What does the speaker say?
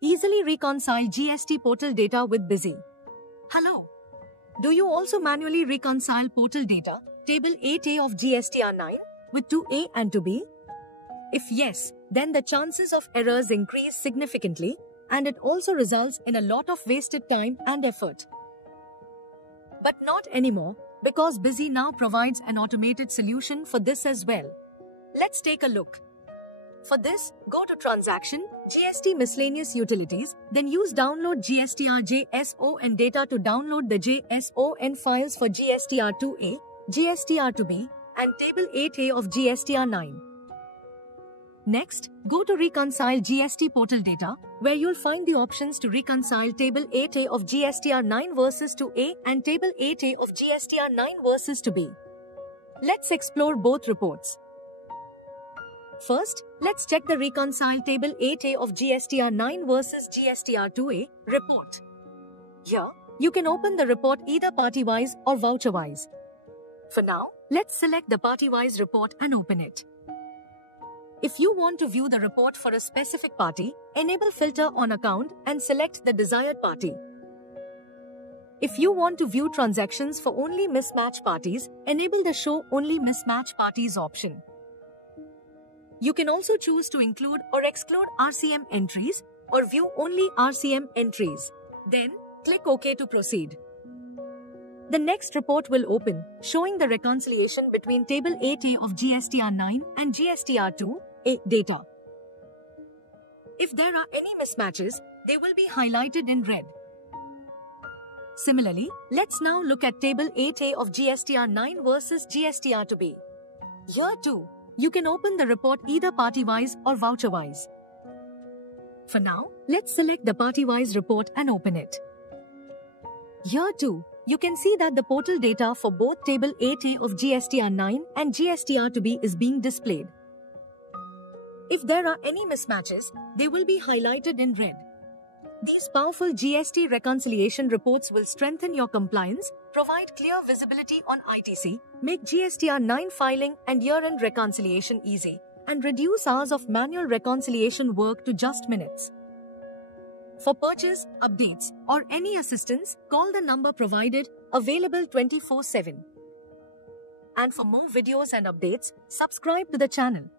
Easily reconcile GST portal data with Busy. Hello. Do you also manually reconcile portal data, table 8A of GSTR9, with 2A and 2B? If yes, then the chances of errors increase significantly, and it also results in a lot of wasted time and effort. But not anymore, because Busy now provides an automated solution for this as well. Let's take a look. For this, go to Transaction, GST Miscellaneous Utilities, then use Download GSTR JSON data to download the JSON files for GSTR2A, GSTR2B, and Table 8A of GSTR9. Next, go to Reconcile GST Portal Data, where you'll find the options to reconcile Table 8A of GSTR9 versus 2A and Table 8A of GSTR9 versus 2B. Let's explore both reports. First, let's check the Reconcile Table 8A of GSTR9 versus GSTR2A report. Here, you can open the report either party-wise or voucher-wise. For now, let's select the party-wise report and open it. If you want to view the report for a specific party, enable Filter on Account and select the desired party. If you want to view transactions for only mismatch parties, enable the Show Only Mismatch Parties option. You can also choose to include or exclude RCM entries or view only RCM entries. Then, click OK to proceed. The next report will open, showing the reconciliation between Table 8A of GSTR9 and GSTR2A data. If there are any mismatches, they will be highlighted in red. Similarly, let's now look at Table 8A of GSTR9 versus GSTR2B. Here too, you can open the report either party-wise or voucher-wise. For now, let's select the party-wise report and open it. Here too, you can see that the portal data for both Table 8A of GSTR9 and GSTR2B is being displayed. If there are any mismatches, they will be highlighted in red. These powerful GST reconciliation reports will strengthen your compliance, provide clear visibility on ITC, make GSTR9 filing and year-end reconciliation easy, and reduce hours of manual reconciliation work to just minutes. For purchase, updates, or any assistance, call the number provided, available 24/7. And for more videos and updates, subscribe to the channel.